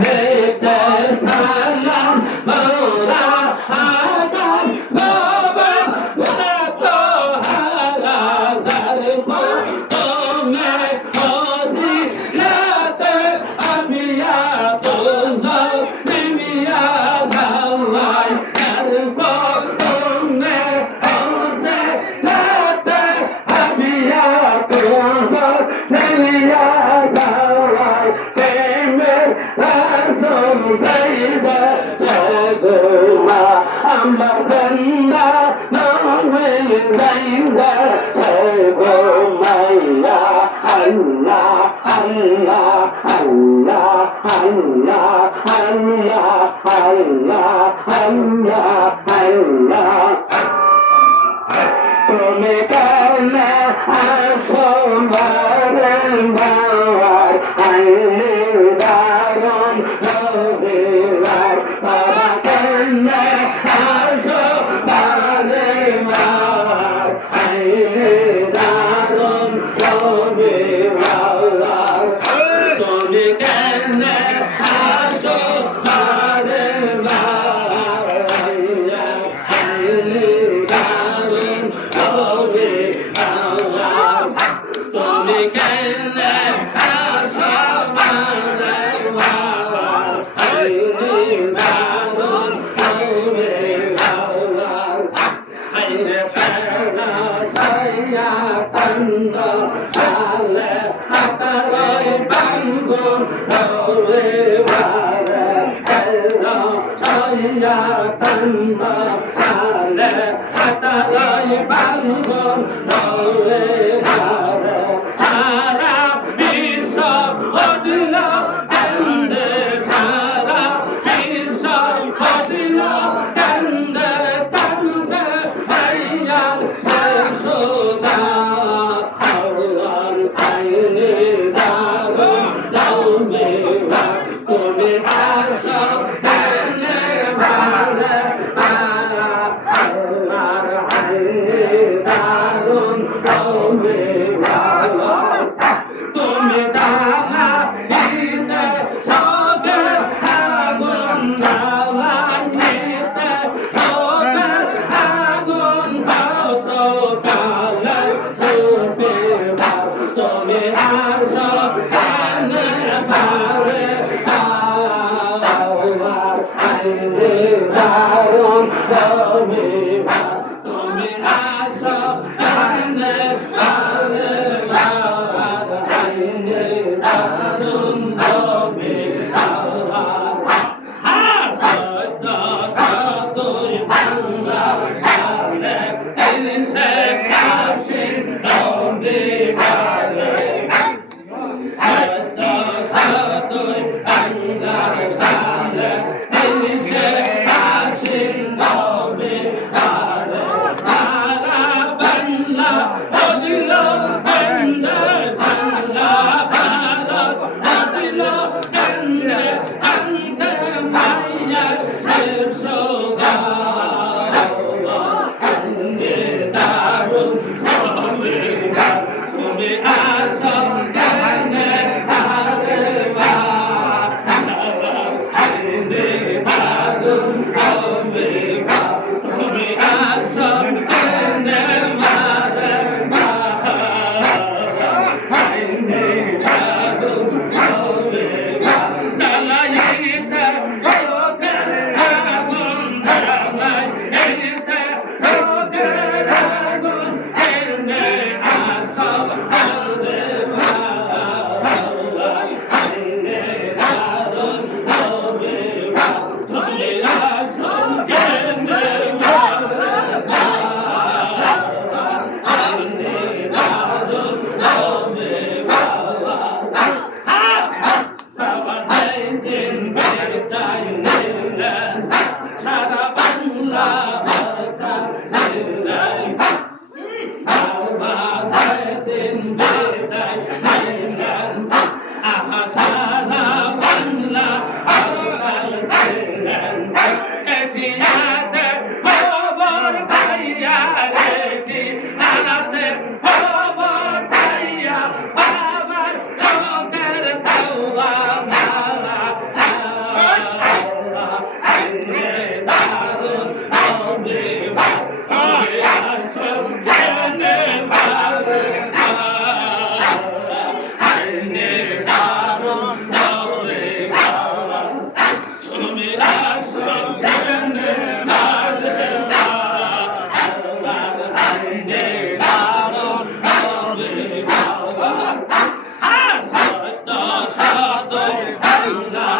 দেখতে থাকলাম মোরা আদান বাবা তো হারা জালমা তুমি হসিলাতে আমিয়া তো মিমিয়া যাওয়াই করবো তুমি হসিলাতে আমিয়া তো মিমিয়া যাওয়াই প্রেমের রাসূল গাইবা জগমা আমার গঙ্গা নামে গাইবা জগমাইয়া আল্লাহ আল্লাহ আল্লাহ আল্লাহ আল্লাহ আল্লাহ আল্লাহ আল্লাহ তুমি কানা আসো বারবার আইলে দারুন রবিবার বাবা কানা আসো বারবার আইলে দারুন রবিবার তুমি কানা আসো বারবার আইলে দারুন রবিবার তুমি কেনে আসো বারবার আইলে দারুন রবিবার হায়রে প্রেরণা সাইয়া তন্ন সালে হাতালয় বাঙ্গুর রবিবার প্রেরণা সাইয়া তন্ন সালে হাতালয় বাঙ্গুর রবিবার সারা বিশ্ব হদিল কান্দে সারা বিশ্ব হদিল কান্দে কান্দে ভাইয়ার শেষোদা আওয়াল আইনে দারুন রবিবার তুমি আসো কেনে বারে আমার আইনে দারুন রবিবার তুমি দানা দিতে সগে আগুন জ্বালাইতে সগে আগুন কত কালে সুবিবার তুমি আসো কেনে বারে আমার আইনে দারুন রবিবার তুমি আসো কেনে বারে আইনে দারুন রবিবার হাত তুই বাংলা সালে তিনশে আশির রবিবার হাত তুই বাংলা সালে তিনশে আশির রবিবার তারা বাংলা হদিল কান্দে বাংলা ভারত হদিল কান্দে কান্দে মাইয়া শেষোবার কান্দে দারুন রবিবার তুমি আসো কেনে বারবার কান্দে দারুন রবিবার তুমি আসো কেনে বারবার আইনে দারুন রবিবার ইল্লাল্লাহ